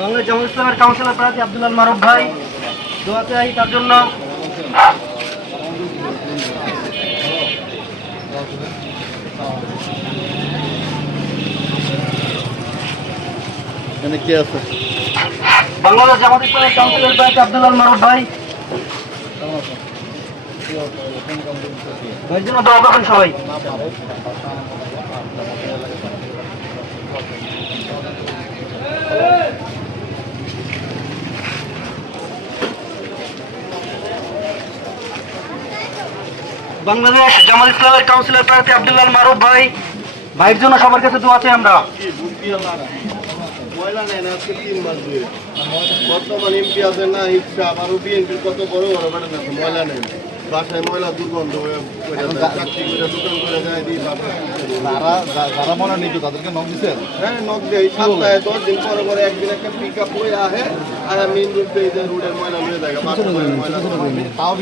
বাংলাদেশ জামাত ইসলামের কাউন্সিলর প্রার্থী আব্দুল মারুফ ভাই, দোয়া চাই তার জন্য। কে আছে? বাংলাদেশ জামাত ইসলামের কাউন্সিলর প্রার্থী আব্দুল মারুফ ভাই, ভাইয়ের জন্য দোয়া করবেন সবাই। বাংলাদেশ জামাত ইসলামের কাউন্সিলর প্রার্থী আব্দুল মারুফ ভাই, ভাইয়ের জন্য সবার কাছে দোয়া চাই আমরা। ময়লা নেন আজকে 3 মাস ধরে বর্তমান এমপি আছে না ইচ্ছা আরো বিএনপির কত বড় বড় ব্যাটার আছে ময়লা নেন বাসায় ময়লা দুর্গন্ধ হয়ে চাকরি করে দোকান করে যায় দিই যারা ময়লা নিত তাদেরকে নক দিচ্ছেন? হ্যাঁ নক দিয়ে সপ্তাহে 10 দিন পরে পরে একদিন একটা পিক আপ হয়ে আহে আর মেইন রোড দিয়ে রোডের ময়লা নিয়ে যায় বাসা ময়লা তাও